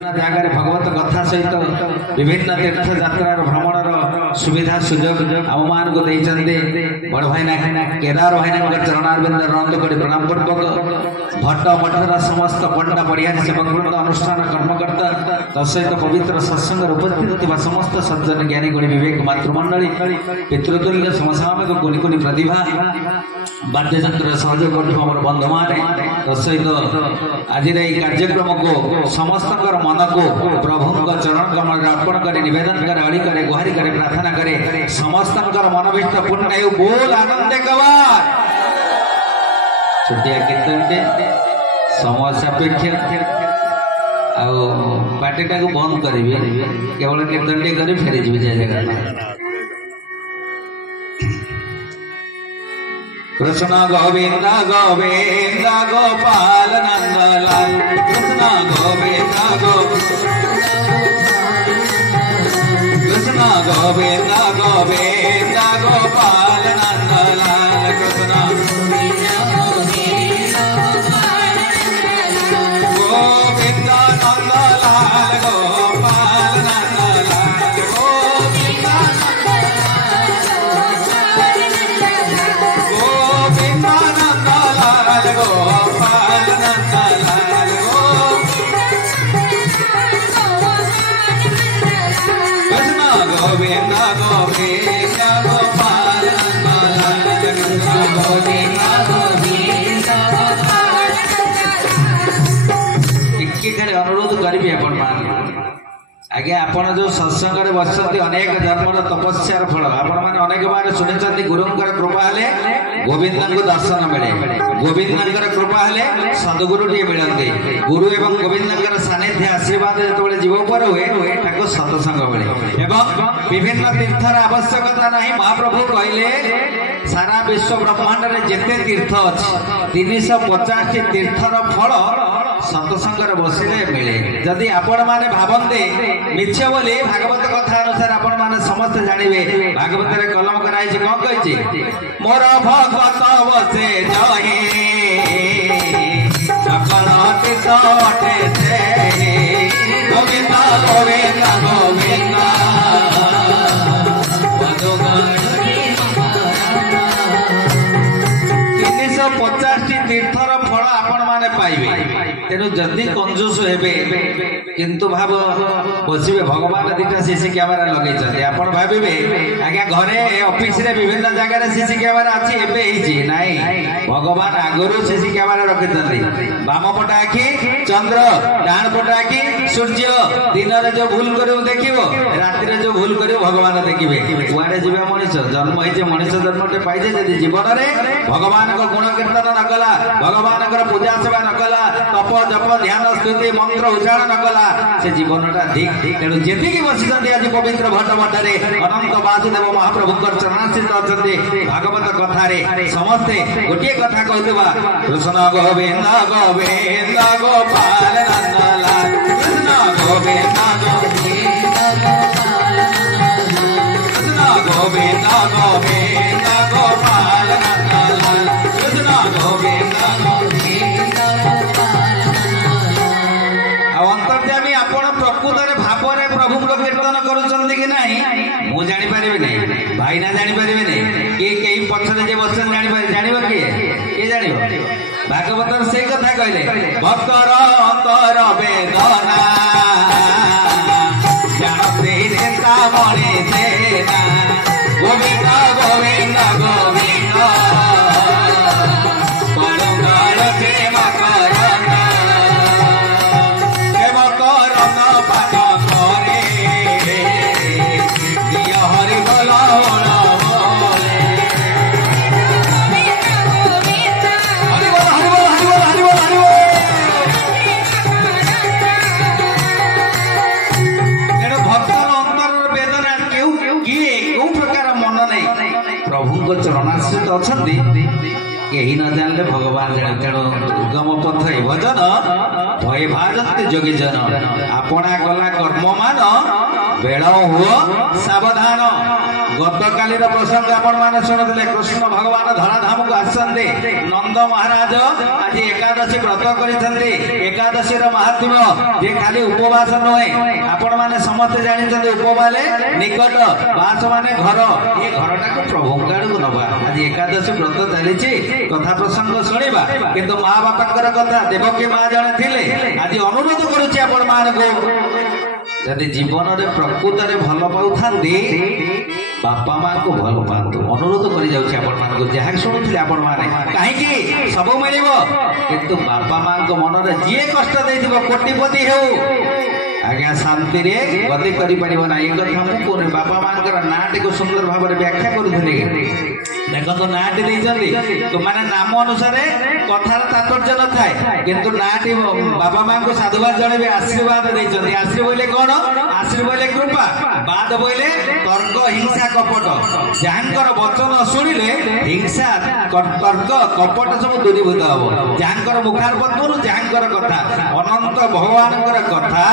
जगार भगवत कथा सहित विभिन्न तीर्थ यात्रार भ्रमणर सुविधा सुजोग आम मान को बड़ भाईना केदार भाईना चरणारविंद रंद कर प्रणाम पूर्वक भट्ट मठर समस्त पंडा बढ़िया सेवकवृंद अनुष्ठान कर्मकर्ता तत्सहित पवित्र सत्संग उपस्थित समस्त सज्जन ज्ञानी गुणी विवेक मातृमंडली पितृतुल्य समसामयिक कुनि कुनि प्रतिभा वाद्ययंत्र सहयोग कर बंधु मैंने तत्सहित आज कार्यक्रम को समस्त मन को प्रभु चरण कमल अर्पण कर निवेदन करे अड़ी करे गुहारी करे प्रार्थना करे समस्त मनोभीष्ट पूर्ण बोल आनंद कवार छोटिया कीर्तन समय सापेक्ष पार्टीटा को बंद करेंगे केवल कीर्तन टे कर फेरी जी जय जगन्नाथ। कृष्ण गोविंद गोविंद गोपाल नंदलाल कृष्ण गोविंद कृष्ण गोविंद गोविंद गोपाल नंदलाल कृष्ण गोविंद नंदलाल गोपाल नंदलाल गोविंद नंदलाल गोपाल नंदलाल कृष्ण गोविंद गोविंद गोपाल नंदलाल कृष्ण गोविंद गोविंद अनुरोध करी आज्ञा आपण जो सत्संग बसती अनेक जन्मर तपस्यार फल आपण मैंने अनेक बार शुणी गुरुंकर कृपा हेले गोविंद को दर्शन मिले गोविंद कृपा हेले सदगुरु टे मिलते गुरु एवं गोविंद सानिध्य आशीर्वाद जो जीव पर हुए सत्संग मिले एवं विभिन्न तीर्थर आवश्यकता नहीं। महाप्रभु कहले सारा विश्व ब्रह्मांड में जिते तीर्थ अच्छी 350 तीर्थर फल सत्संग बसिले मिले जदि आपण माने भावन्ते मिछ बोली भागवत कथा अनुसार आपण माने समस्त जानिबे भागवत रे कलम कराई छी कोन कहै छी मोर भगवत बसे जहे सकल तीर्थटे से गोविंद गोविंद गोविंद 350 तीर्थर फल आपण माने पाइबे तेणु जदि कंजूस हेबे किंतु भाव बसबे भगवान दीटा सीसी कैमेरा लगे आपण भावे आज्ञा घरे ऑफिस रे विभिन्न जगह सीसी कैमेरा अच्छी एबे हिची नाही भगवान आगरु सीसी कैमेरा रखितंती बाम पट आखि चंद्र डाण पट आखि सूर्य दिन रे जो भूल करियो देखिबो रात्रि रे जो भूल करियो भगवान देखिबे कुआडे जीवे मनुष्य जन्म होइजे मनुष्य जन्मटे पाइजे जदि जीवन रे भगवान को गुण कीर्तन न कला भगवान को पूजा सेवा न कला तप जप ध्यान स्तुति मंत्र उच्चारण न कला से जीवनटा ठीक तेणु जेतिकी बसिଛନ୍ତି आज पवित्र भट्ट मठरे अनंत वासुदेव महाप्रभु चरणाश्रित अछंती भागवत कथारे समस्ते गोटे कथा कहथिबा कृष्ण गोविंद गोविंद गोपाल नंदलाल कृष्ण गोविंद कृष्ण गोविंद गोविंद गोपाल नंदलाल कृष्ण गोविंद अंतर्यामी आपण प्रकृत भाव प्रभु कीर्तन करुँच कि ना मु जापर नहीं भाईना जापर नहीं किए कई पछरे जे बस जान किए जान भागवत से कथा कहले भक्तर अंतर वेदना जानते नेता मणि सेना गोविंद गोविंद गोविंद परंगार सेवा करना सेवा करना पान करे दिया हरि बोला प्रभु चरणाश्रित अच्छा यही न जानले भगवान जाने तेणु दुर्गम पथ भजन भय भाजते जोगी जन आपणा कला कर्म मान ବେଳ ହୁଅ ସାବଧାନ। ଗତକାଲିର ପ୍ରସଙ୍ଗ ଆପଣ ମାନେ ଶୁଣୁଥିଲେ। କୃଷ୍ଣ ଭଗବାନ ଧରାଧାମକୁ ଆସିଛନ୍ତି। ନନ୍ଦ ମହାରାଜ ଆଜି ଏକାଦଶୀ ବ୍ରତ କରିଛନ୍ତି। ଏକାଦଶୀର ମାହାତ୍ମ୍ୟ ଯେ ଖାଲି ଉପବାସ ନୁହେଁ, ଆପଣ ମାନେ ସମସ୍ତେ ଜାଣିଛନ୍ତି। ଉପବାଲେ ନିକଟ, ବାସ ମାନେ ଘର। ଏ ଘରଟାକୁ ପ୍ରଭୁଙ୍କ ଆଡକୁ ନବା। ଆଜି ଏକାଦଶୀ ବ୍ରତ ଚାଲିଛି, କଥା ପ୍ରସଙ୍ଗ ଶୁଣିବା। କିନ୍ତୁ ମା ବାପାଙ୍କର କଥା, ଦେବକୀ ମା ଜଣେ ଥିଲେ। ଆଜି ଅନୁରୋଧ କରୁଛି ଆପଣ ମାନଙ୍କୁ, ଯଦି ଜୀବନରେ ପ୍ରକୃତରେ ଭଲ ପାଉଥାନ୍ତି ବାପା ମାଙ୍କୁ ଭଲ ପାଆନ୍ତୁ। ଅନୁରୋଧ କରି ଯାଉଛି ଆପଣ ମାନଙ୍କୁ, ଯାହା ଶୁଣୁଥିଲେ ଆପଣ ମାନେ। କାହିଁକି ସବୁ ମିଳିବ, କିନ୍ତୁ ବାପା ମାଙ୍କ ମନରେ ଯିଏ କଷ୍ଟ ଦେଇଥିବ, କୋଟିପତି ହେଉ ଆଜ୍ଞା ଶାନ୍ତିରେ ଗତି କରିପାରିବ ନା। ଏ କଥା ମୁଁ କହୁନି। ବାପା ମାଙ୍କର ନାଁଟିକୁ ସୁନ୍ଦର ଭାବରେ ବ୍ୟାଖ୍ୟା କରୁଥିଲି। ଦେଖନ୍ତୁ ନାଁଟି ଦେଇଛନ୍ତି, ମାନେ ନାମ ଅନୁସାରେ କଥାର ତାତ୍ପର୍ଯ୍ୟ ନଥାଏ, କିନ୍ତୁ ନାଁଟି ବାପା ମାଙ୍କୁ ସାଧୁବାଦ ଜଣେଇବେ, ଆଶୀର୍ବାଦ ଦେଇଛନ୍ତି। ଆଶ୍ରୀ ବୋଇଲେ କଣ? ଆଶ୍ରୀ ବୋଇଲେ କୃପା, ବାଦ ବୋଇଲେ ତର୍କ, ହିଂସା, କପଟ। ଯାହାଙ୍କର ବଚନ ଶୁଣିଲେ ହିଂସା, ତର୍କ, କପଟ ସବୁ ଦୂରୀଭୂତ ହବ। ଯାହାଙ୍କର ମୁଖାରବନ୍ଧରୁ ଯାହାଙ୍କର କଥା, ଅନନ୍ତ ଭଗବାନଙ୍କର କଥା।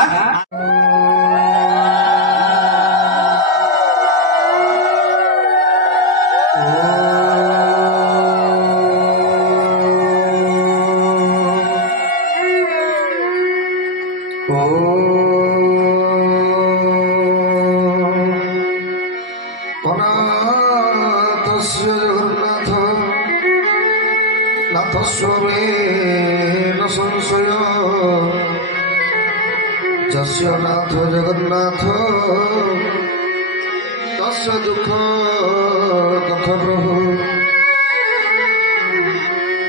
नाथ जगन्नाथ तस्य दुख कथ प्रभु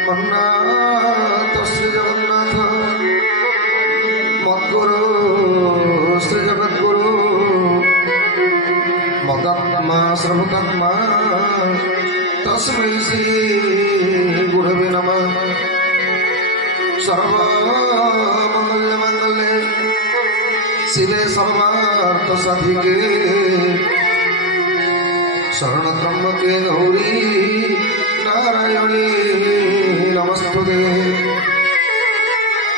मन्नाथ श्री जगन्नाथ मद्गुरु श्री जगद्गुरु मदात्मा सर्वदात्मा तस्मै श्री गुरवे नमः। सर्वमंगल मंगले शिवे सर्वार्थ साधिके शरण त्र्यंबके गौरी नारायणी नमस्तुते।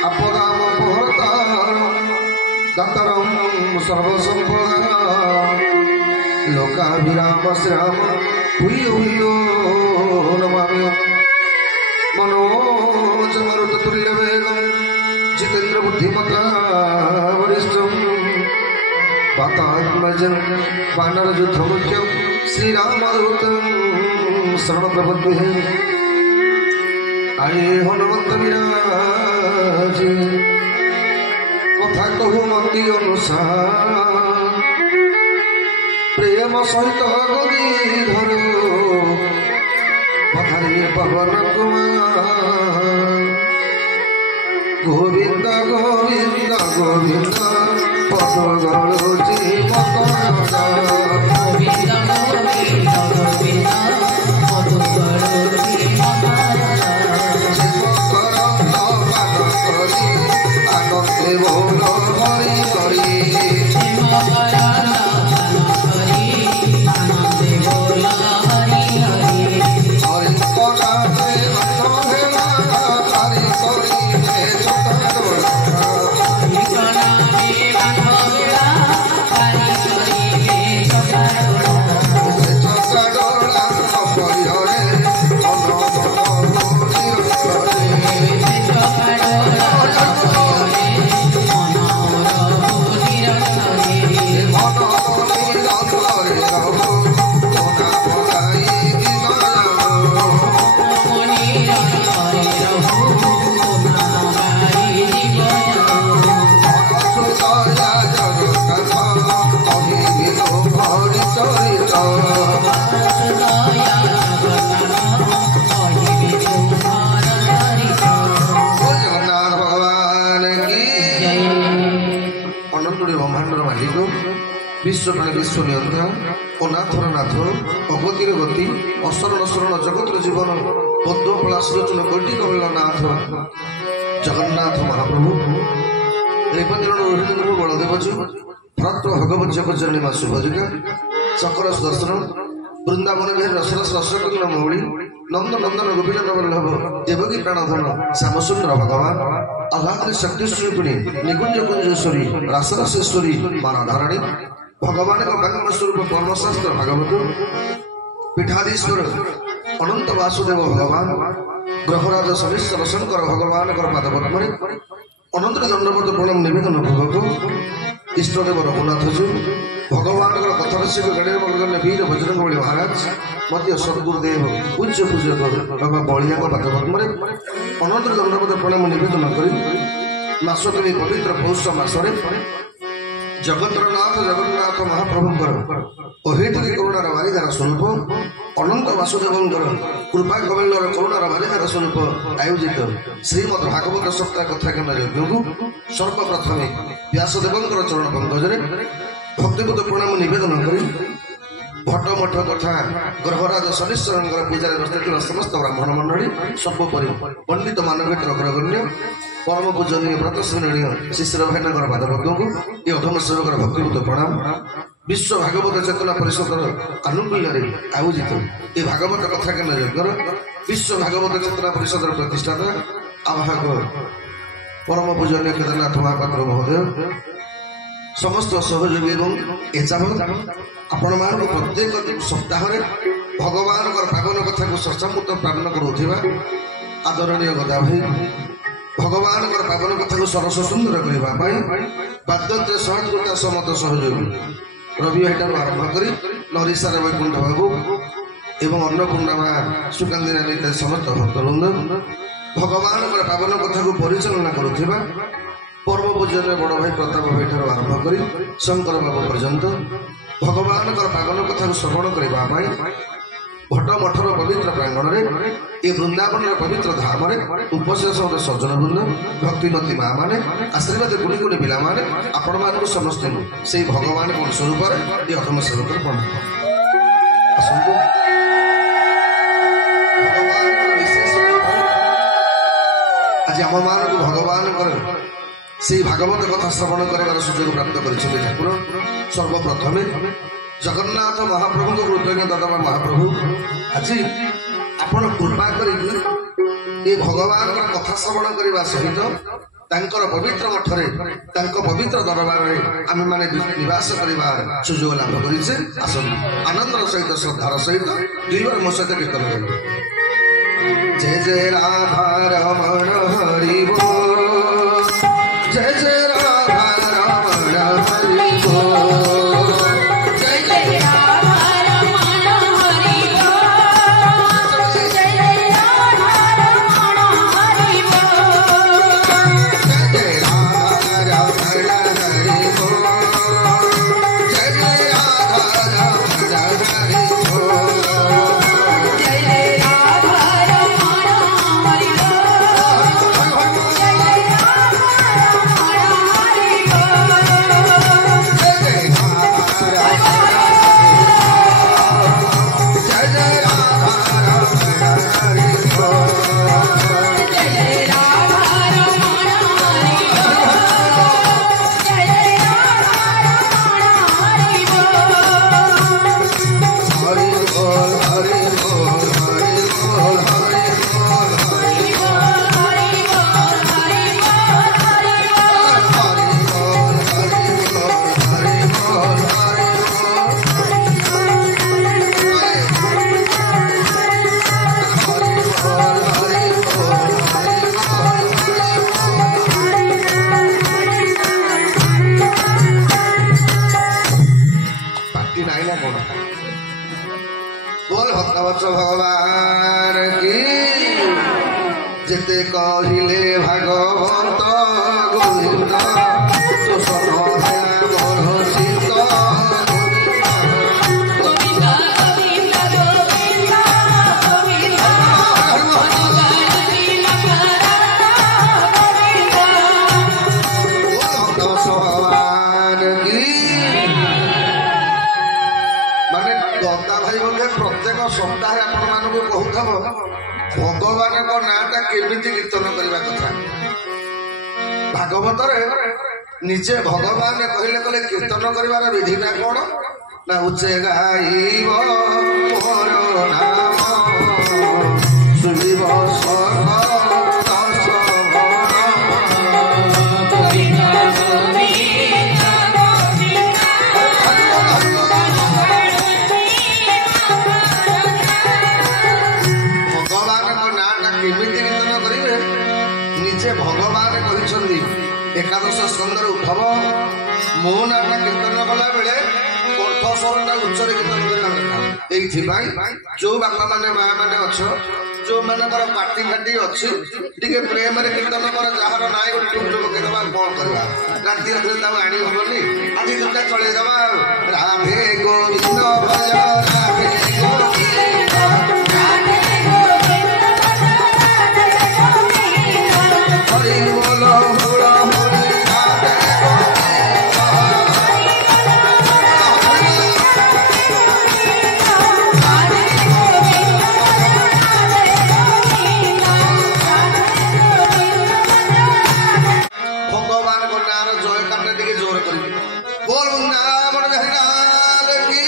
अपदामपहर्तारं दातारं सर्वसंपदा लोकाभिराम श्रीराम भूयो भूयो नमामि। मनोजमरुततुल्यवेगं जितेन्द्र बुद्धिमता वरिष्ठं वातात्मजं वानरयुद्धमुख्यं श्रीरामदूतं शरणप्रपद्ये। आये हनुमंत विराज कथा कहु मति अनुसार प्रेम सहित गदी धरो पथारी पवन कुमार। गोविंद गोविंद गोविंद पद गरुजी मत गोविंद गोविंद गोविंद पद गरुजी मत आनंदे बोल हरि हरि विश्वप्राणी विश्व नियंता अनाथर नाथ अगतिर गति असरण शरण जगतर जीवन पद्म पलासलोचन कोटि कमल नाथ जगन्नाथ महाप्रभु रेपंजन रोहिणी बलदेवजू भक्त भगवत जगजनिमा शुभजिका चक्र सुदर्शन वृंदावन भेद रसरस रसकंद मौली नंद नंदन गोपीनाथ वल्लभ देवकी प्राणधन श्यामसुंदर भगवान आह्लादनी शक्ति स्वरूपिणी निकुंज कुंजेश्वरी रासरसेश्वरी माँ राधाराणी भगवान का बांग्य स्वरूप परमशास्त्र भागवत पीठाधीश्वर अनंत वासुदेव भगवान ग्रहराज शनिश्चर शंकर भगवान पादपद्म अनंत दंडवत प्रणाम निवेदन भगवत इष्टदेव रघुनाथ जी भगवान कथा रसिक गणेश वीर बजरंग बली महाराज मध्य सदगुरुदेव पूज्य पूज्य बाबा बलिया पादपद्म अनंत दंडवत प्रणाम निवेदन कर मासकरी पवित्र पौष मासरे जगतरनाथ जगन्नाथ महाप्रभुंकर अहेतुकी करुणार बारिधार स्वरूप अनंत वासुदेवंकर कृपा कमलर करुणार बारिधार स्वरूप आयोजित श्रीमद भागवत सप्ताह कथा केन्द्र यज्ञ को सर्वप्रथमे व्यासदेवंकर चरण पंकजरे भक्तिपूत प्रणाम निवेदन कर भट्टमठ तथा ग्रहराज शनिश्चर पूजा बसिଥିବା समस्त ब्राह्मण मंडली सर्वोपरि पंडित मानवेतर अग्रगण्य परम पूजनीय व्रतश्रेणीय शिशिर भाईनगर पादपद्म को ये अधम सेवकर भक्तिपूत प्रणाम विश्व भागवत चेतना परिषद आनुकूल्य आयोजित ये भागवत कथा केन्द्र यज्ञ विश्व भागवत चेतना परिषद प्रतिष्ठाता आवाहक परम पूजनीय केदारनाथ महापात्र महोदय समस्त सहयोगी एवं एजावत आपण मान प्रत्येक सप्ताह भगवान पावन कथा को सचामुत प्राण करुवा आदरणीय गदा भाई भगवान पावन कथा को सरस सुंदर करने वाद्यंत्र सहयोगिता समत सहयोगी रवि हाइटर आरंभ कर नरीसार वैकुंठ बाबू एवं अन्नपूर्णा माँ सुकांदी रानी समस्त भक्तवृंद भगवान पावन कथा को परिचालना करुवा पर्व पूजन बड़ भाई प्रताप भाई ठार आरंभ कर शंकर बाबू पर्यंत भगवान पावन कथा को श्रवण करने भट्ट मठर पवित्र प्रांगण में ये वृंदावन पवित्र धाम उपस्थित सज्जन वृंद भक्तिमती माँ मैंने आशीर्वाद गुणी गुणी पिला माने आपण मान समस्त से भगवान को स्वरूप ये अधम सेवक प्रणाम आज आम मान को भगवान से भागवत कथा श्रवण कर सुजोग प्राप्त कर ठाकुर सर्वप्रथमे जगन्नाथ महाप्रभु को कृतज्ञ दादा महाप्रभु आज आपण कृपा कर भगवान कथा श्रवण करने सहित तांकर पवित्र मठरे पवित्र दरबार आम मैंने निवास करने सुजोग लाभ करे आसन आनंदर सहित श्रद्धार सहित दुईबार मो सहित कीर्तन कर जय जय राधा रमण हरि बोल जय जय राधा रमण हरि बोल जय जय राधा रमण हरि बोल जय जय राधा रमण हरि बोल जय जय राधा रमण हरि बोल जय जय राधा रमण हरि बोल जय जय राधा रमण हरि भगवान की जेते कहिले भागवत गोविंद तो प्रत्येक सप्ताह आपण कहूथब भगवान नाटा केमिति कीर्तन करने कथा भागवत निजे भगवान कहले कहले कीर्तन कर विधिटा कौन ना उच्चे गाइब मोर नाम सुनिब ଏକାଦଶ ସ୍କନ୍ଧରେ ଉଦ୍ଧବ ମୋ ନାଁଟା କୀର୍ତ୍ତନ କଲା ବେଳେ କଣ୍ଠସ୍ୱରଟା ଉଚ୍ଚରେ କୀର୍ତ୍ତନ କରିବା ଦରକାର। ଏଇଥିପାଇଁ ଯୋଉ ବାପା ମାନେ ମା ମାନେ ଅଛ ଯୋଉମାନଙ୍କର ପାଟି ଫାଟି ଅଛି ଟିକେ ପ୍ରେମରେ କୀର୍ତ୍ତନ କର। ଯାହାର ନାଇଁ ଗୋଟେ ଟୁକ୍ ଟୁକ୍ ପକେଇଦବା କଣ କରିବା, ରାତି ରାତିରେ ତାକୁ ଆଣି ହବନି, ଆଜି ଦୁଟା ଚଳେଇଦବା ଆଉ। ରାଧେ ଗୋବିନ୍ଦ ଭଜ ରାଧେ ହରି ବୋଲ ହୁଳ ହୁଳି ରାଧେ ଭଗବାନଙ୍କ ନାଁର ଜୟକାରଟା ଟିକେ ଜୋର କରିବି। ବୋଲ ନାମ ହରିଲାଲ କି,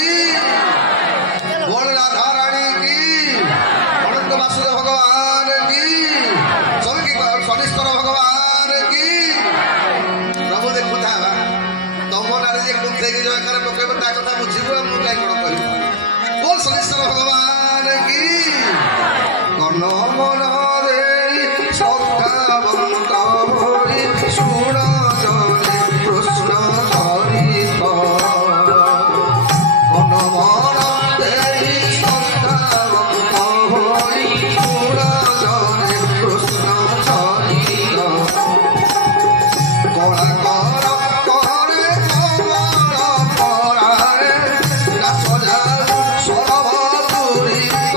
ବୋଲ ରାଧାରାଣୀ କି, ଅନନ୍ତ ବାସୁଦେବ ଭଗବାନ କି, ଶନିଶ୍ଚର ଭଗବାନ କି। ପ୍ରଭୁ ଦେଖୁଥା ତମ ନାଁରେ ଯେ କୁନ୍ଥେଇକି ଜୟକାର ପକେଇବ ତା କଥା ବୁଝିବୁ, ମୁଁ କାହିଁ କଣ କହିବି। ବୋଲ ଶନିଶ୍ଚର ଭଗବାନ କି। କର୍ଣ୍ଣ ମନ ଦେଇ ଶ୍ରଦ୍ଧାବନ୍ତ ହୋଇ ଶୁଣ ଜଣେ କୃଷ୍ଣ ଚରିତ। ମନ ମନ ଦେଇ ଶ୍ରଦ୍ଧାବନ୍ତ ହୋଇ ଶୁଣ ଜଣେ କୃଷ୍ଣ ଚରିତ। କଳା କର କରେ କମଳ ପରାରେ ଦାସ ଯାଉ ସରବ ଦୂରିତ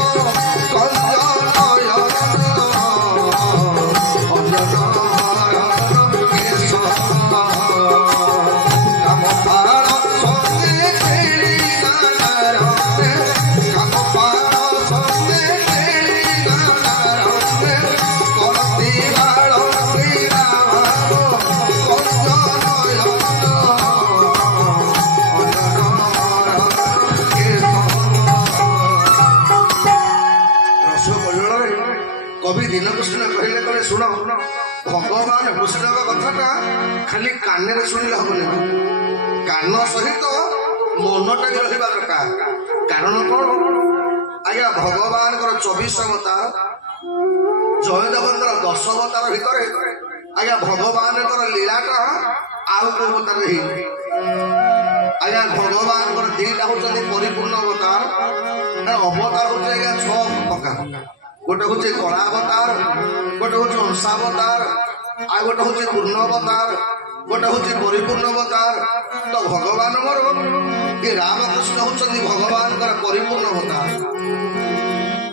କବି ଦୀନକୃଷ୍ଣ କହିଲେ କହିଲେ ଶୁଣ, ଭଗବାନ କୃଷ୍ଣଙ୍କ କଥାଟା ଖାଲି କାନରେ ଶୁଣିଲେ ହବନି, କାନ ସହିତ ମନଟା ବି ରହିବା ଦରକାର। କାରଣ କଣ ଆଜ୍ଞା, ଭଗବାନଙ୍କର 24 ଅବତାର, ଜୟଦେବଙ୍କର 10 ଅବତାର ଭିତରେ ଆଜ୍ଞା ଭଗବାନଙ୍କର ଲୀଳାଟା ଆଉ କୋଉ ଅବତାରରେ ହେଇନି। ଆଜ୍ଞା ଭଗବାନଙ୍କର ଦିଟା ହଉଛନ୍ତି ପରିପୂର୍ଣ୍ଣ ଅବତାର। ଅବତାର ହଉଛି ଆଜ୍ଞା 6 ପ୍ରକାର। ଗୋଟେ ହଉଛି କଳା ଅବତାର, ଗୋଟେ ହଉଛି ଅଂଶାବତାର, ଆଉ ଗୋଟେ ହଉଛି ପୂର୍ଣ୍ଣ ଅବତାର, ଗୋଟେ ହଉଛି ପରିପୂର୍ଣ୍ଣ ଅବତାର। ତ ଭଗବାନ ମୋର ଏ ରାମକୃଷ୍ଣ ହଉଛନ୍ତି ଭଗବାନଙ୍କର ପରିପୂର୍ଣ୍ଣ ଅବତାର।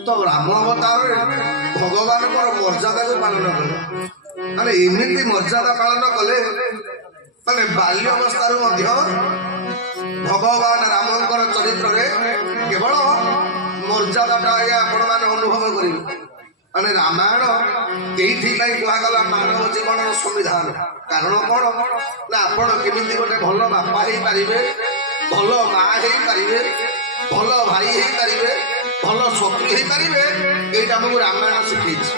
ତ ରାମ ଅବତାରରେ ଭଗବାନଙ୍କର ମର୍ଯ୍ୟାଦାକୁ ପାଳନ କଲେ, ମାନେ ଏମିତି ମର୍ଯ୍ୟାଦା ପାଳନ କଲେ ମାନେ ବାଲ୍ୟ ଅବସ୍ଥାରୁ ମଧ୍ୟ ଭଗବାନ ରାମଙ୍କର ଚରିତ୍ରରେ କେବଳ ମର୍ଯ୍ୟାଦାଟା ଆଜ୍ଞା ଆପଣମାନେ ଅନୁଭବ କରିବେ। ମାନେ ରାମାୟଣ ଏଇଥିପାଇଁ କୁହାଗଲା ମାନବ ଜୀବନର ସମ୍ବିଧାନ। କାରଣ କଣ ନା ଆପଣ କେମିତି ଗୋଟେ ଭଲ ବାପା ହେଇପାରିବେ, ଭଲ ମା ହେଇପାରିବେ, ଭଲ ଭାଇ ହେଇପାରିବେ, ଭଲ ଶତ୍ରୁ ହେଇପାରିବେ, ଏଇଟା ଆମକୁ ରାମାୟଣ ଶିଖେଇଛି।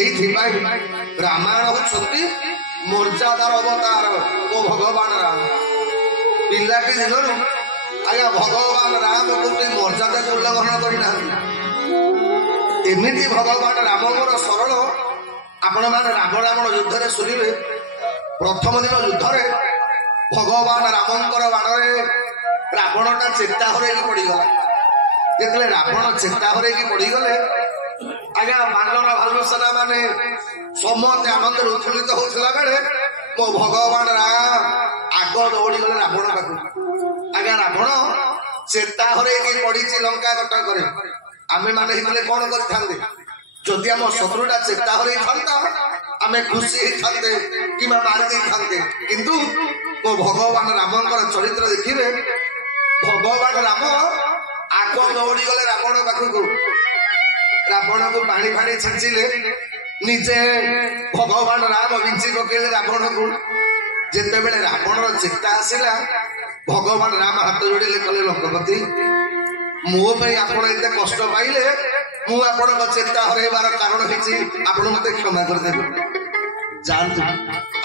ଏଇଥିପାଇଁ ରାମାୟଣ ହଉଛନ୍ତି ମର୍ଯ୍ୟାଦାର ଅବତାର ଓ ଭଗବାନ ରାମ। ପିଲାଟି ଦିନରୁ ଆଜ୍ଞା ଭଗବାନ ରାମ ଗୋଟେ ମର୍ଯ୍ୟାଦାକୁ ଉଲ୍ଲଂଘନ କରିନାହାନ୍ତି। ଏମିତି ଭଗବାନ ରାମଙ୍କର ସରଳ। ଆପଣମାନେ ରାମ ରାବଣ ଯୁଦ୍ଧରେ ଶୁଣିବେ, ପ୍ରଥମ ଦିନ ଯୁଦ୍ଧରେ ଭଗବାନ ରାମଙ୍କର ବାଣରେ ରାବଣଟା ଚେତା ହରେଇକି ପଡିଗଲା। ଯେତେବେଳେ ରାବଣ ଚେତା ହରେଇକି ପଡିଗଲେ ଆଜ୍ଞା ବାନର ଭାଲୁ ସେନା ମାନେ ସମସ୍ତେ ଆନନ୍ଦରେ ଉତ୍ଫୁଲ୍ଲିତ ହଉଥିଲା ବେଳେ ମୋ ଭଗବାନ ରାମ ଆଗ ଦୌଡ଼ିଗଲେ ରାବଣ ପାଖକୁ। ଆଜ୍ଞା ରାବଣ ଚେତା ହରେଇକି ପଡିଛି ଲଙ୍କା କଟକରେ। ଆମେ ମାନେ ହେଇଥିଲେ କଣ କରିଥାନ୍ତେ? ଯଦି ଆମ ଶତ୍ରୁଟା ଚେତା ହରେଇଥାନ୍ତା ଆମେ ଖୁସି ହେଇଥାନ୍ତେ କିମ୍ବା ମାରି ଦେଇଥାନ୍ତେ। କିନ୍ତୁ ମୋ ଭଗବାନ ରାମଙ୍କର ଚରିତ୍ର ଦେଖିବେ, ଭଗବାନ ରାମ ଆଗ ଦୌଡ଼ିଗଲେ ରାବଣ ପାଖକୁ। ରାବଣକୁ ପାଣି ଫାଣି ଛିଞ୍ଚିଲେ, ନିଜେ ଭଗବାନ ରାମ ବିଞ୍ଚି ପକେଇଲେ ରାବଣକୁ। ଯେତେବେଳେ ରାବଣର ଚେତା ଆସିଲା, ଭଗବାନ ରାମ ହାତ ଯୋଡ଼ିଲେ, କଲେ ଲଙ୍କପତି ମୋ ପାଇଁ ଆପଣ ଏତେ କଷ୍ଟ ପାଇଲେ, ମୁଁ ଆପଣଙ୍କ ଚେତା ହରେଇବାର କାରଣ ହେଇଛି, ଆପଣ ମତେ କ୍ଷମା କରିଦେବେ। ଯାଆନ୍ତୁ,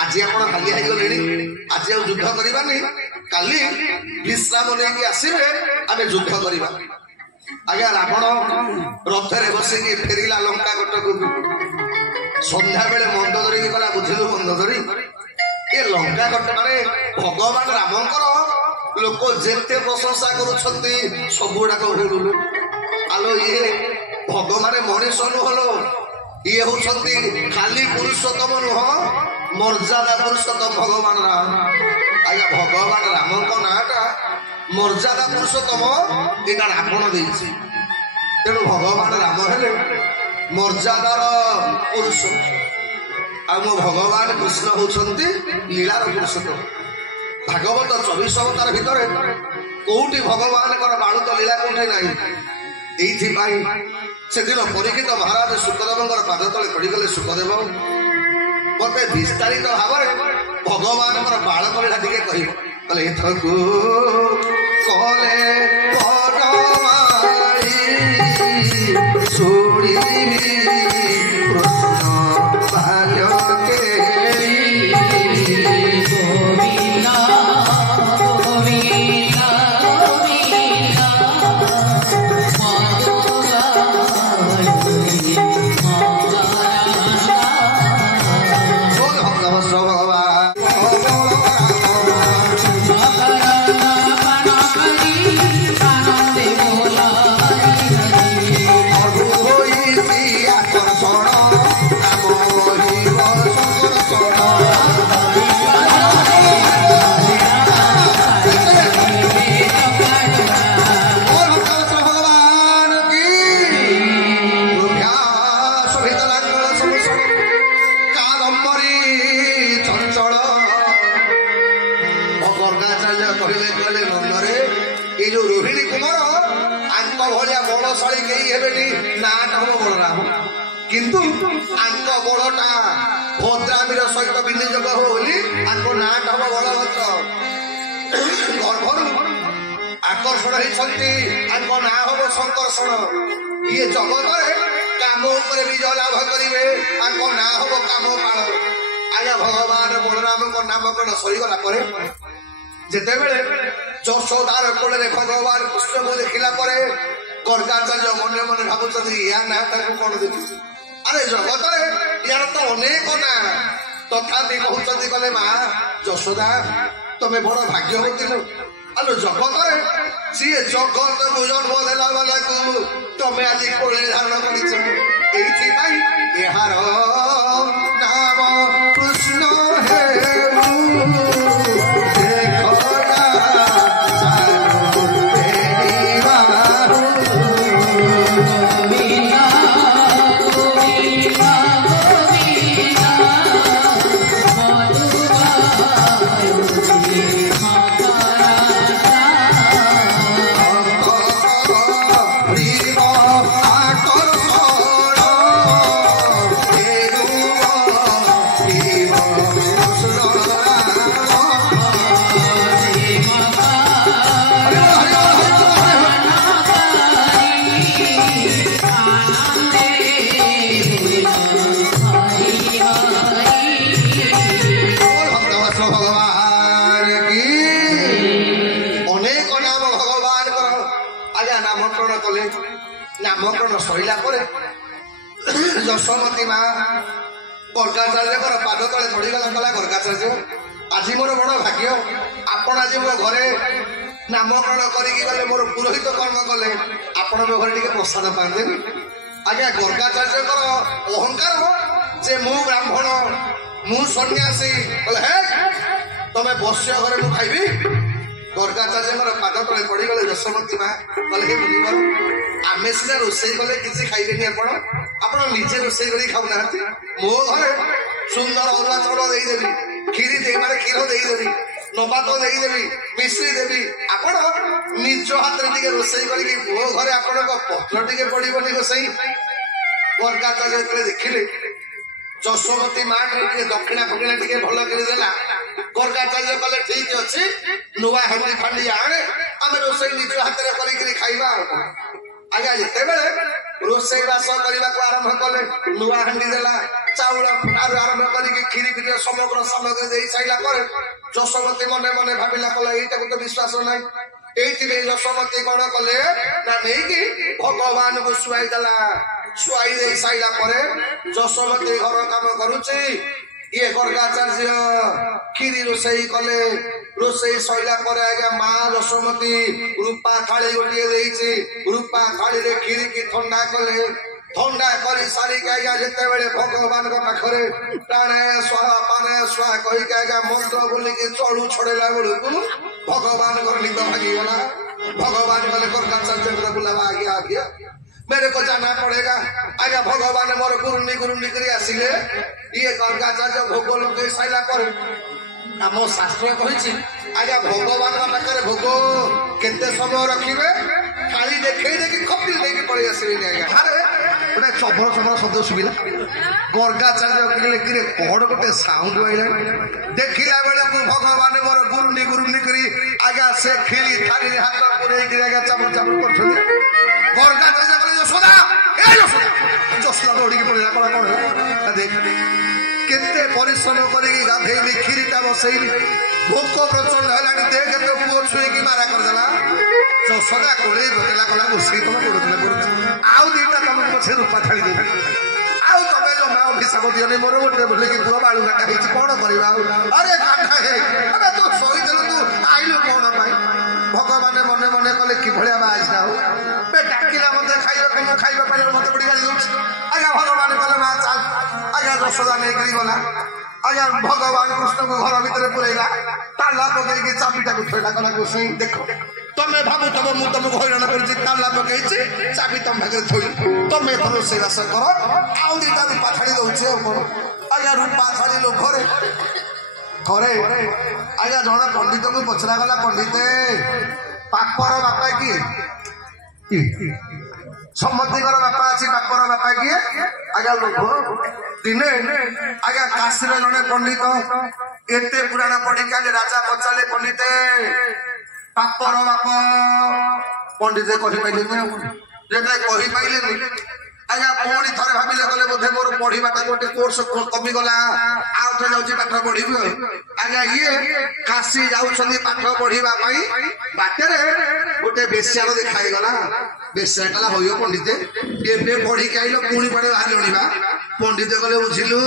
ଆଜି ଆପଣ ହାଲିଆ ହେଇଗଲେଣି, ଆଜି ଆଉ ଯୁଦ୍ଧ କରିବାନି, କାଲି ବିଶ୍ରାମ ନେଇକି ଆସିବେ, ଆମେ ଯୁଦ୍ଧ କରିବା। ଆଜ୍ଞା ରାବଣ ରଥରେ ବସିକି ଫେରିଲା ଲଙ୍କା କଟକକୁ। ସନ୍ଧ୍ୟା ବେଳେ ମନ୍ଦ ଧରିକି ଗଲା, ବୁଝିଲୁ ମନ୍ଦ ଧରି ଏ ଲଙ୍କା ଗୋଟେ ମାନେ ଭଗବାନ ରାମଙ୍କର ଲୋକ ଯେତେ ପ୍ରଶଂସା କରୁଛନ୍ତି ସବୁଗୁଡାକ ଭୁଲ। ଆଲୋ ଇଏ ଭଗବାନ ମଣିଷ ନୁହଁ, ଇଏ ହଉଛନ୍ତି ଖାଲି ପୁରୁଷୋତ୍ତମ ନୁହଁ, ମର୍ଯ୍ୟାଦା ପୁରୁଷୋତ୍ତମ ଭଗବାନ ରାମ। ଆଜ୍ଞା ଭଗବାନ ରାମଙ୍କ ନାଁଟା ମର୍ଯ୍ୟାଦା ପୁରୁଷୋତ୍ତମ, ଏଇଟା ରାବଣ ଦେଇଛି। ତେଣୁ ଭଗବାନ ରାମ ହେଲେ ମର୍ଯ୍ୟାଦାର ପୁରୁଷ, ଆଉ ମୋ ଭଗବାନ କୃଷ୍ଣ ହଉଛନ୍ତି ଲୀଳାର ପୁରୁଷୋତ୍ତମ। ଭାଗବତ 24 ଅବତାର ଭିତରେ କୋଉଠି ଭଗବାନଙ୍କର ବାଳୁତ ଲୀଳା କୋଉଠି ନାହିଁ। ଏଇଥିପାଇଁ ସେଦିନ ପରୀକ୍ଷିତ ମହାରାଜ ଶୁକଦେବଙ୍କର ପାଦ ତଳେ ପଡିଗଲେ। ଶୁକଦେବ ମତେ ବିସ୍ତାରିତ ଭାବରେ ଭଗବାନଙ୍କର ବାଳକ ଲୀଳା ଟିକେ କହିବ। କହିଲେ ଏଥରକୁ କଲେ ଶୁଣିବି କୃଷ୍ଣ ବାଲ୍ୟକେ କିନ୍ତୁ ଆଙ୍କ ବଳଟା ଭଦ୍ରାମୀର ସହିତ ବିନିଯୋଗ ହବ ବୋଲି ଆଙ୍କ ନାଁଟା ହବ ବଳଭଦ୍ର। ଗର୍ଭରୁ ଆକର୍ଷଣ ହେଇଛନ୍ତି, ଆଙ୍କ ନାଁ ହବ ଶଙ୍କର୍ଷଣ। ଇଏ ଜଗତରେ କାମ ଉପରେ ବିଜୟ ଲାଭ କରିବେ, ଆଙ୍କ ନାଁ ହବ କାମପାଳ। ଆଜ୍ଞା ଭଗବାନ ବଳରାମଙ୍କ ନାମକରଣ ସରିଗଲା ପରେ ଯେତେବେଳେ ଯଶୋଦାର କୋଳରେ ଭଗବାନ କୃଷ୍ଣଙ୍କୁ ଦେଖିଲା ପରେ ଗର୍ଗାଚାର୍ଯ୍ୟ ମନେ ମନେ ଭାବୁଛନ୍ତି ୟା ନାଁ ତାକୁ କଣ ଦେଖୁଛି। ଆରେ ଜଗତରେ ୟାର ତ ଅନେକ ନାଁ, ତଥାପି କହୁଛନ୍ତି କହିଲେ ମା ଯଶୋଦା ତମେ ବଡ ଭାଗ୍ୟବତୀ। ଆଲୋ ଜଗତରେ ସିଏ ଜଗତକୁ ଜନ୍ମ ଦେଲା ବାଲାକୁ ତମେ ଆଜି କୋଳରେ ଧାରଣ କରିଛ। ଏଇଥିପାଇଁ ଏହାର ନାମ କୃଷ୍ଣ ହେଉ। ନାମକରଣ ସରିଲା ପରେ ଯଶୋମତୀ ମା ଗର୍ଗାଚାର୍ଯ୍ୟଙ୍କର ପାଦ ତଳେ ପଡିଗଲା। କଲା ଗର୍ଗାଚାର୍ଯ୍ୟ ଆଜି ମୋର ବଡ ଭାଗ୍ୟ, ଆପଣ ଆଜି ମୋ ଘରେ ନାମକରଣ କରିକି ଗଲେ, ମୋର ପୁରୋହିତ କର୍ମ କଲେ, ଆପଣ ମୋ ଘରେ ଟିକେ ପ୍ରସାଦ ପାଆନ୍ତେନି। ଆଜ୍ଞା ଗର୍ଗାଚାର୍ଯ୍ୟଙ୍କର ଅହଙ୍କାର ଯେ ମୁଁ ବ୍ରାହ୍ମଣ, ମୁଁ ସନ୍ନ୍ୟାସୀ। କହିଲେ ହେ ତମେ ବସ୍ୟ ଘରେ ମୁଁ ଖାଇବି। ଗର୍ଗାଚାର୍ଯ୍ୟଙ୍କର ପାଦ ତଳେ ପଡିଗଲେ ଯଶୋମତୀ ମା। କହିଲେ ହେ ମୁନିବର ଆମେ ସିନା ରୋଷେଇ କଲେ କିଛି ଖାଇବେନି, ଆପଣ ନିଜେ ରୋଷେଇ କରି ଖାଉନାହାନ୍ତି। ମୋ ଘରେ ସୁନ୍ଦର ଅରୁଆ ଚାଉଳ ଦେଇଦେବି, କ୍ଷୀରି ମାନେ କ୍ଷୀର ଦେଇଦେବି, ନବାତ ଦେଇଦେବି, ମିଶ୍ରି ଦେବି, ଆପଣ ନିଜ ହାତରେ ଟିକେ ରୋଷେଇ କରିକି ମୋ ଘରେ ଆପଣଙ୍କ ପତ୍ର ଟିକେ ପଡିବନି ରୋଷେଇ। ଗର୍ଗାଚାର୍ଯ୍ୟ ଯେତେବେଳେ ଦେଖିଲେ ଯଶୋମତୀ ମା ଟିକେ ଦକ୍ଷିଣା ଫକ୍ଷିଣା ଟିକେ ଭଲ କରିଦେଲା, ଗର୍ଗାଚାର୍ଯ୍ୟ କଲେ ଠିକ ଅଛି ନୂଆ ହାଣ୍ଡି ଫାଣ୍ଡି ଆଣେ, ଆମେ ରୋଷେଇ ନିଜ ହାତରେ କରିକିରି ଖାଇବା। ଆଜ୍ଞା ଯେତେବେଳେ ରୋଷେଇ ବାସ କରିବାକୁ ଆରମ୍ଭ କଲେ, ନୂଆ ହାଣ୍ଡି ଦେଲା, ଚାଉଳ ଆରମ୍ଭ କରିକି କ୍ଷୀରି ଫିରି ସମଗ୍ର ସାମଗ୍ରୀ ଦେଇ ସାରିଲା ପରେ ଯଶୋମତୀ ମନେ ମନେ ଭାବିଲା, କଲା ଏଇଟାକୁ ତ ବିଶ୍ୱାସ ନାହିଁ। ଏଇଥିପାଇଁ ଯଶୋମତୀ କଣ କଲେ ନା ନେଇକି ଭଗବାନଙ୍କୁ ଶୁଆଇ ଦେଲା। ଶୁଆଇ ଦେଇ ସାରିଲା ପରେ ଯଶୋମତୀ ଘର କାମ କରୁଛି, ये गर्गाचार्य खीरी रोषेई कले रोषेई सैला पर आज्ञा माँ यशोमती रूपा थाली गोटे देइछि रूपा थाली रे खीरी की ठंडा कले ठंडा कर सारी आज्ञा जिते बेले भगवान पाखरे प्राणे स्वाहा पाने स्वाहा कही आज्ञा मंत्र बोलिकी चढ़ू छड़ेला बेलू भगवान निद भागीगला भगवान गले गर्गाचार्य बुलावा आज्ञा आज्ञा मेरे को जाना पड़ेगा आज्ञा भगवान मोर गुरुंडी गुरुंडी करी आसिले ये गर्गाचार्य भोग लगे साइला पर आम शास्त्र कही आज्ञा भगवान पाखे भोग केते समय रखिबे थाली देखई देखी खपी लेके पड़े आसबे आज्ञा अरे गोटे चबर चबर शब्द सुविधा गर्गाचार्य किरे कौन गोटे साउंड आइला देखिला बेले को भगवान मोर गुरुंडी गुरुंडी करी आज्ञा से खीरी थाली हाथ पुरे आज्ञा चामड़ चामड़ करछन गर्गाचार्य कहले यशोदा ए यशोदा जसला दौड़ी के पड़ेला कोन देख केते परिश्रम करिकी गाधेली खीरीटा बसैली भोक प्रचंड हलानी देख तो पुओ छुईकी मारा कर देला यशोदा कोले बकेला कला घुसी तो पड़ुतले आउ दीटा तुमको पछे रूपा थाली दे आउ तमे जो मां हिसाब दियनी मोर गोटे बोले कि पुओ बाळू काटा हेची कोन करबा अरे काटा हे अबे तू सोई देलु तू आइलु कोन भाई भगवान मने मने कले कि भलिया बाज ना हो बे डाकिला मते खाइबा पाले मते बड़ी गाली दउछ आज्ञा भगवान कले मा चल आज्ञा यशोदा नै गई गला आज्ञा भगवान कृष्ण को घर भीतर पुरैला ताला पकई के चाबीटा को थोड़ा कला को सही देखो तमे भाबु तब मु तुमको हैरान करछि ताला पकईछि चाबी तुम भागे थोई तमे थरो सेवास करो आउ दीटा रूपा थाली दउछे आज्ञा रूपा थाली लो घरे घरे आज्ञा जणा पंडित को पछरा गला पंडित पापर बापा की सम्मतिकर बापा अछि पापर बापा की आज्ञा लोभ दिने आज्ञा काशी रे जणे पंडित एते पुराण पढ़ी के राजा पचाले पंडित पापर बाप पंडित कहि पाइले जेते कहि पाइले आज्ञा पुणी थरे भाबिले गले बोधे मोर पढ़ीबाटा गोटे कोर्स कमी गला आउ थे जाउची पाठ पढ़ीबो आज्ञा ये काशी जाउछनी पाठ पढ़ीबा पई बाटेरे गोटे बेश्यार देखाई गला बेश्याटा होयो पंडित एबे पढ़ी के आइलो पुणी पड़े बाहर जणीबा पंडित गले बुझिलु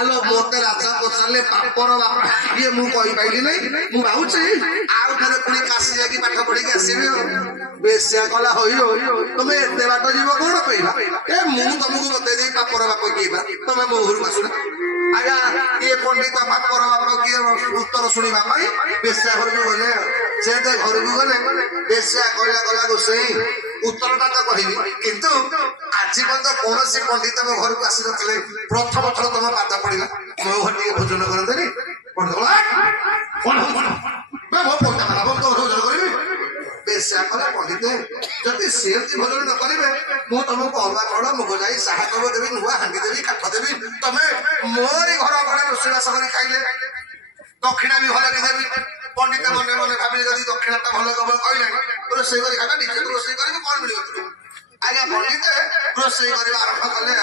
आलो मोते राजा पचारले पापर बापा ये मु कहि पाइली नै मु भाउची आउ थरे पुणी काशी जाकी पाठ पढ़ी के आसीबे बेश्या कला होयो तुमे एते बाट जीव कोन पइला ए मु तुमको बते दे पापर बाप कीबा तुमे मोहरु बसुना आज्ञा ये पंडित पापर बाप की उत्तर सुनिबा पई बेश्या घर को गले से ते घर को गले बेश्या कहला गला गोसई उत्तरटा तो कहबी किंतु आज पर्यंत कौन से पंडित घर को आसी नथिले प्रथम थर तुम पाद पड़िला मो घर टिके भोजन करंतनी पंडित कोन मैं बहुत पोता बन तो भोजन करबी बेश्या कला पंडित जति सेमती भोजन न करिवे मु तुमको अरुआ कड़ मुग जाई साहा कब देबी नुआ हांडी देबी काठ देबी तमे मोरी घर घरे रोषेईबास करी खाइले दक्षिणा भी भल देबी पंडित मने मने भाबिले जदि दक्षिणाटा भल कब कहले रोषेई करी खाटा निजे रोषेई करी कोन मिलियो आज्ञा पंडित रोषेई करी आरंभ कले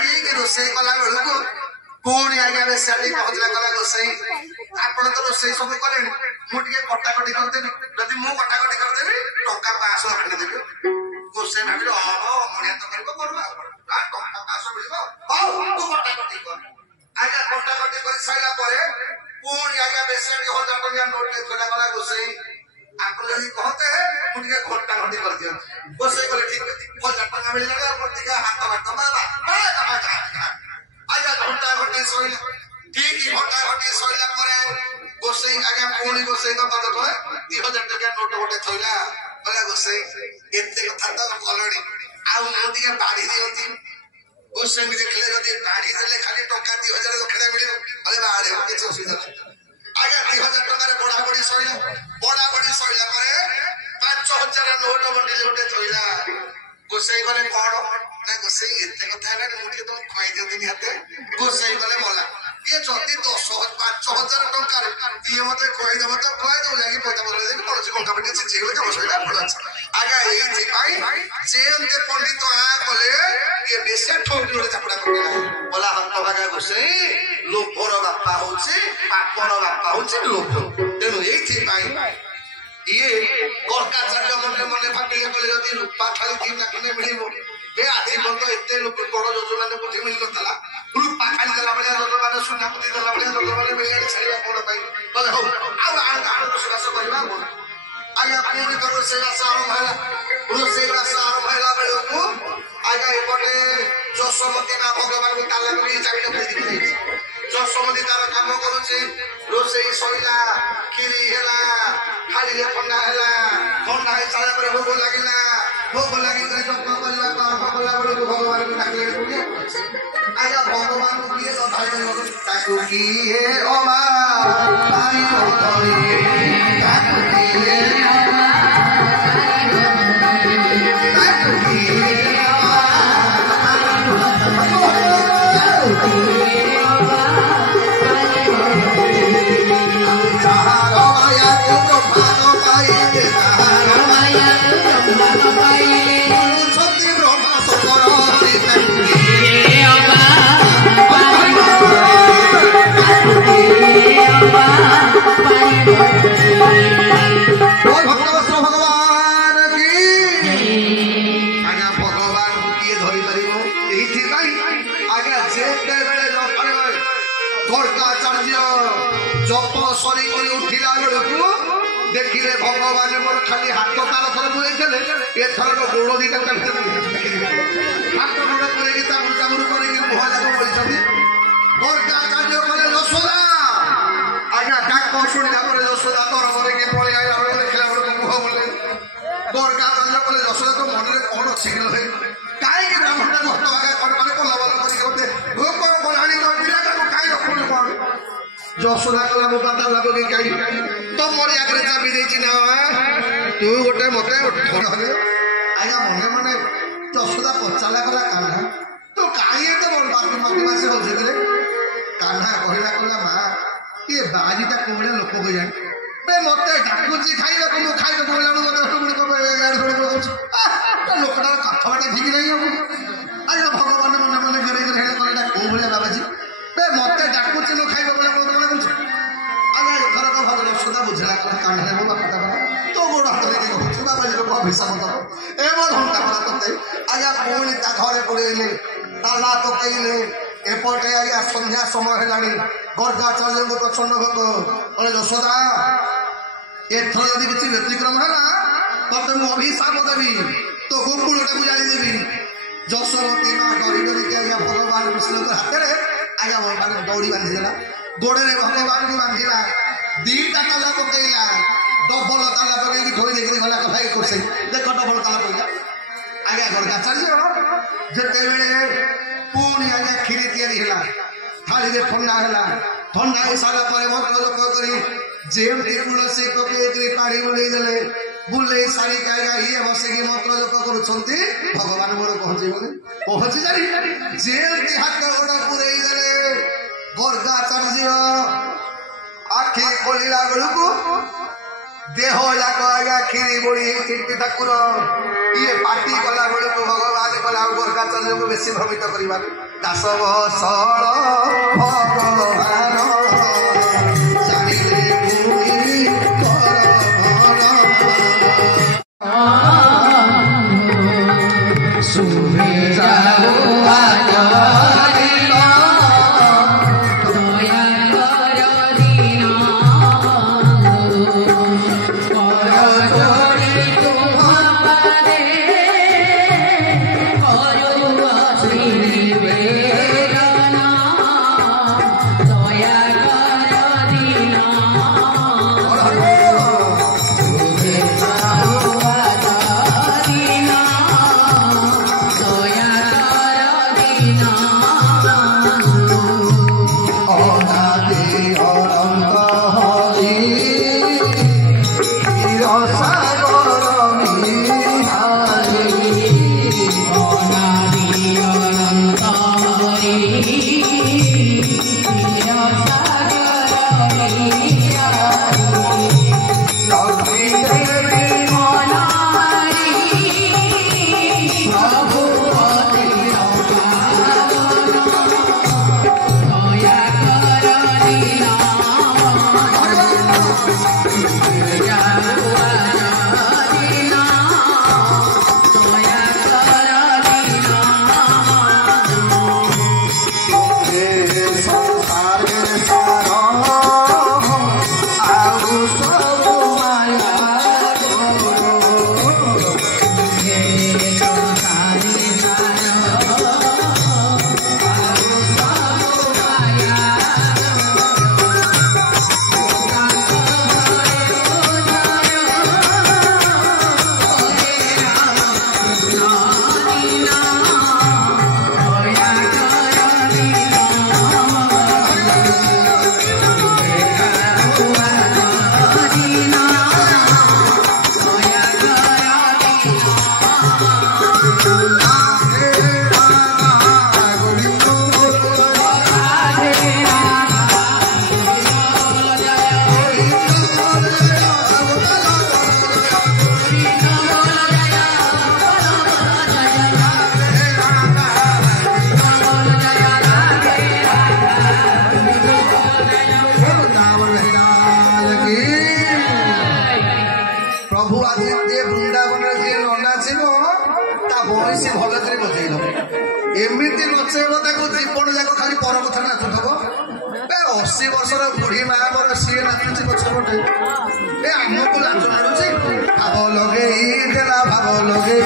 ठीक रोषेई कला बेलको पुणी आज्ञा बेश्याटी पहुंचला कला रोषेई आपण तो रोषेई सब कले मु टिके कटाकटी कर देबी जदि मु कटाकटी कर देबी टंका 500 खाने देबी रोषेई भाबिले मुनिया तो करबो करबा टंका 500 मिलिबो हो तू कटाकटी कर आज्ञा कटाकटी कर साइला परे पुणी आज्ञा बेश्याटी 1000 टंका नोट ले थोड़ा कला रोषेई आपन जदि कहते मु टिके कटाकटी कर दियो रोषेई कले ठीक 1000 टंका मिलला अपन टिके हाथ बात बाबा आज्ञा घंटा घंटे सोइला ठीक घंटा घंटे सोइला परे गोसई आज्ञा पुणी गोसई तो पद करे 2000 टका नोट गोटे थइला बोला गोसई एते कथा तो कलणी आ मु टिके बाड़ी दियंती गोसई भी देखले जदि बाड़ी देले खाली टका 2000 दक्षिणा मिलियो अरे बाड़े किछ असुविधा आज्ञा 2000 टका रे बड़ा बड़ी सोइला परे 5000 नोट बंडी गोटे थइला गोसई गले कोन ना गोसई एते कथा है मु टिके तुम खोई दियंती हाते गोसई गले मला ये जति 5000 टंका ये मते खोई दब तो खोई दो लागी पैसा बोले दे पड़ोसी कोंका बेटे से जेल के बसैला पड़ा आगा एई थी पाई जेल के पंडित आ बोले ये बेसे ठोक जोड़े चपड़ा करला बोला हत्ता भागा गोसई लोभर बापा होची पापर बापा होची लोभ तेनु एई थी पाई ये गर्गाचार्य मने मने भाबिले बोले जति रूपा थाली 3 लाख ने मिलिबो ଏ ଆଜି ପର୍ଯ୍ୟନ୍ତ ଏତେ ଲୋକ ବଡ ଯୋଜମାନେ କୋଠି ମିଳିନଥିଲା ରୂପା ଖାଲି ଦେଲା ଭଳିଆ ଯୋଜମାନେ ସୁନା ମୁଦି ଦେଲା ଭଳିଆ ଯୋଜମାନେ ମିଳିଆଣି ଛାଡ଼ିବା କଣ ପାଇଁ କହିଲେ ହଉ ଆଉ ଆଣ ରୋଷେଇବାସ କରିବା କଣ ଆଜ୍ଞା ପୁଣି ତ ରୋଷେଇବାସ ଆରମ୍ଭ ହେଲା ରୋଷେଇବାସ ଆରମ୍ଭ ହେଲା ବେଳକୁ ଆଜ୍ଞା ଏପଟେ ଯଶୋମତୀ ମା ଭଗବାନଙ୍କୁ ତାଲା ପକେଇ ଚାବିଟା ଖୋଲିକି ଯାଇଛି ଯଶୋମତୀ ତାର କାମ କରୁଛି ରୋଷେଇ ସଇଲା କ୍ଷୀରି ହେଲା ଥାଳିରେ ଥଣ୍ଡା ହେଲା ଥଣ୍ଡା ହେଇସାରିଲା ପରେ ଭୋଗ ଲାଗିଲା ଭୋଗ ଲାଗିଲେ ଯତ୍ନ କରିବାକୁ ଆରମ୍ଭ କଲା ବେଳକୁ ଭଗବାନଙ୍କୁ ଡାକିଲେ ଆଜ୍ଞା ଭଗବାନଙ୍କୁ କିଏ ତାକୁ କିଏ ଅମା देखिले भगवान मोर खाली हाथ तार थर बुलेइले एथर गोड़ दिटा हाथ गोड़ करे मुंडा मुंड करे मुह जाक बोलछथि मोर का कार्य करे यशोदा आज्ञा डाक शुणिला परे यशोदा तोर मरे के पळे आइला बेले खेला बेले मुह बोले मोर का कार्य करे यशोदा तो मन रे कोन अछि हे काई के ब्राह्मण को हट आगे कोन माने कोला वाला करी होते भोग को कोलाणी को बिला का काई रखोन कोन যশোদা কলা মো পাতা লাগো কি কাই তো মরি আগে চাবি দেইছি না তু গোটে মতে ধরে আইয়া মনে মনে যশোদা পচালা কলা কান্না তো কাই এত বড় বাকি মাকি মাসে হচ্ছে রে কান্না কহিলা কলা মা এ বাজিটা কোবড়া লোক কই জানি বে মতে ডাকুছি খাইলো তো মো খাইলো বললা মতে টুকুড়ি কবে ইয়ার ধরে বলছ লোকটার কথাটা ঠিক নাই আইয়া ভগবান মনে মনে করে হেলে কলাটা কোবড়া বাবাজি বে মতে ডাকুছি মো খাইলো বলে যশোদা বুঝলা কথা কান্নারে বলা কথা বলা তো গোড় হাতে লেগে হচ্ছে বাবাজি লোক অভিশাপ দেব এমন ঘন্টা কলা করতে আজ্ঞা পুଣି তা ঘরে পড়েইলে তালা পকাইলে এপটে আজ্ঞা সন্ধ্যা সময় হেলানি গর্গাচার্যଙ୍କୁ প্রচ্ছন্ন ভক্ত বলে যশোদা এথর যদি কিছু ব্যতিক্রম ହେଲା তবে ମୁଁ অভিশাপ দেবি তো গোকুলটাକୁ ଜାଳି দেবি যশোমতী মা ডরি ডরিকে আজ্ঞା ভগবান কৃষ্ণଙ୍କ ହାତରେ ଆଜ୍ଞା ଭଗବାନ ଦୌଡ଼ି ବାନ୍ଧିଦେଲା ଗୋଡ଼ରେ ଭଗବାନଙ୍କୁ ବାନ୍ଧିଲା दीटा ताला पकईला डबल ताला पकई धोई देखि गला कथा करसे देख डबल ताला पकईला आगे गरगाचार्य जेते बेले पुणी आगे खीरी तैयारी होला थाली रे ठंडा हे साला परे मंत्र लोक करी जेम तुलसी पकई पानी बुलेई देले बुलेई सारी काया ये बसे की मंत्र लोक करूछंती भगवान मोर पहुंची जारी जेम हाथ गोड़ पुरेई देले गरगाचार्य आखि खोलिला बेलू देह जाक आज्ञा खीरी बोली चिंती ठाकुर ये पार्टी कला बेलू भगवान कला गरगाचार्य को बेसी भ्रमित करवा दास बसल भगवान जानिले मुनि कर सुमे जाओ Yeah. एमती नचेब जीवन जाक खाली पर कथा नाचुथब 80 वर्षर बुढ़ी माँ मोर सी नाचुची पछपटे आमको लाज मिलूँ भाव लगे भाव लगे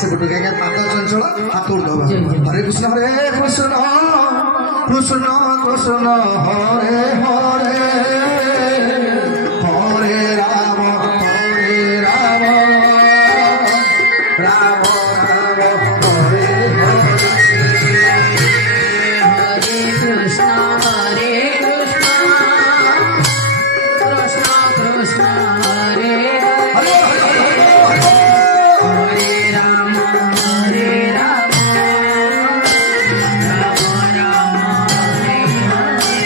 ସେପଟେ ଆଜ୍ଞା ପାଦ ଚଞ୍ଚଳ ହାତ ଉଠବା ହରେ କୃଷ୍ଣ କୃଷ୍ଣ କୃଷ୍ଣ କୃଷ୍ଣ ହରେ ହରେ ହରେ ରାମ ରାମ ରାମ ହରେ ହରେ हरे कृष्णा कृष्ण कृष्ण हरे हरे हरे राम हरे राम राम राम हरे हरे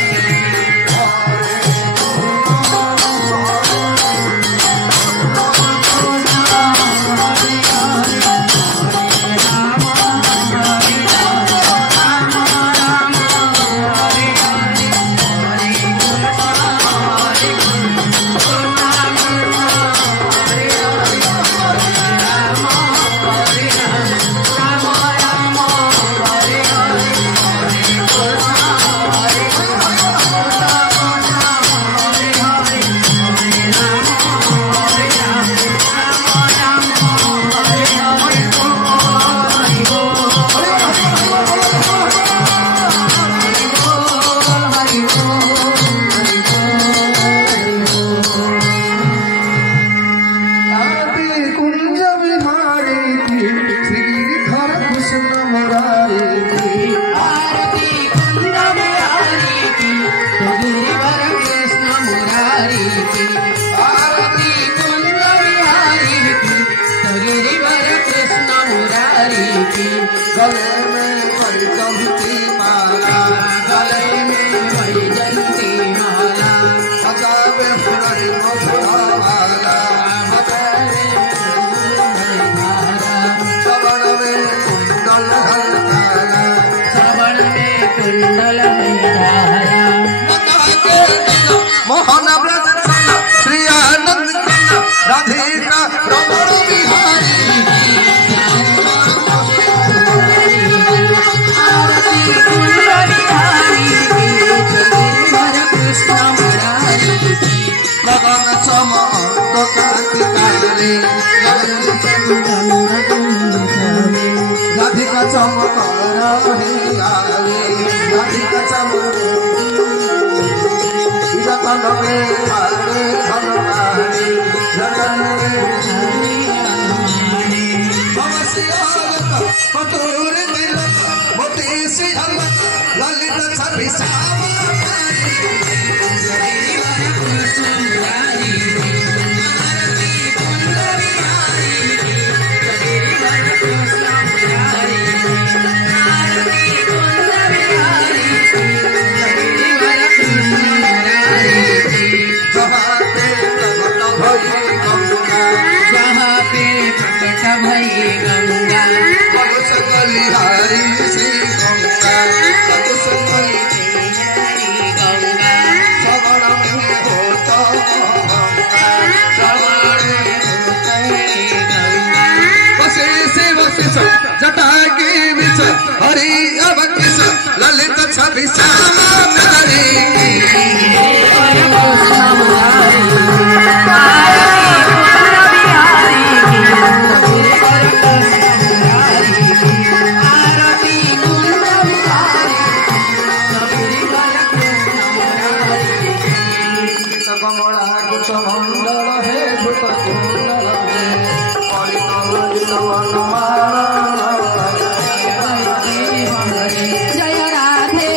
मोहन व्रत श्री आनंद राधिका रमण बिहारी गगन चमक कांतिकारी राधिका चमक राधिका चमक जतन में हारे धनवानी जतन में पतोर तिलक मोती सिंह ललित छवि जटा की बिच हरि अवकिस ललित छवि श्यामारी कमला कुछ मंडल है झूठ कुंडल जय राधे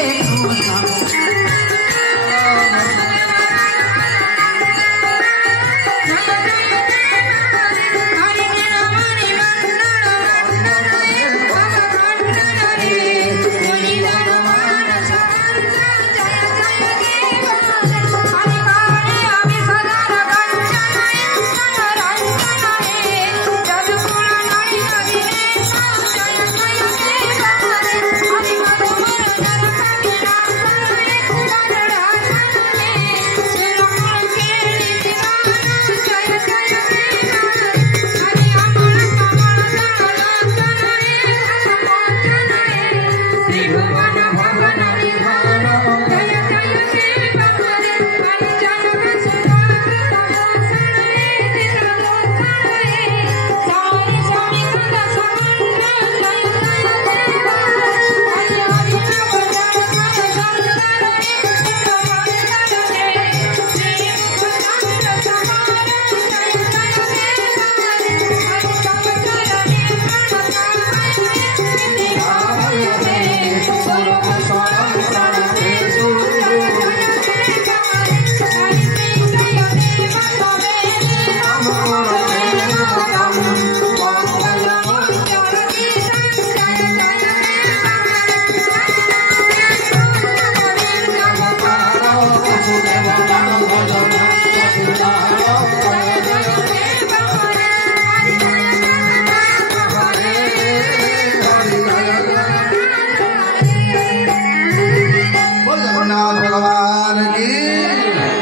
जगन्नाथ भगवान की,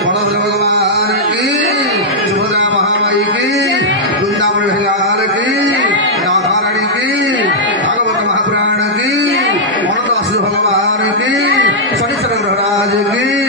बलभद्र भगवान की, सुभद्रा महामाई की, वृंदावन विहार की, राधा रानी की, भागवत महापुराण की, अनंत वासुदेव भगवान की, शनिचर ग्रहराज की।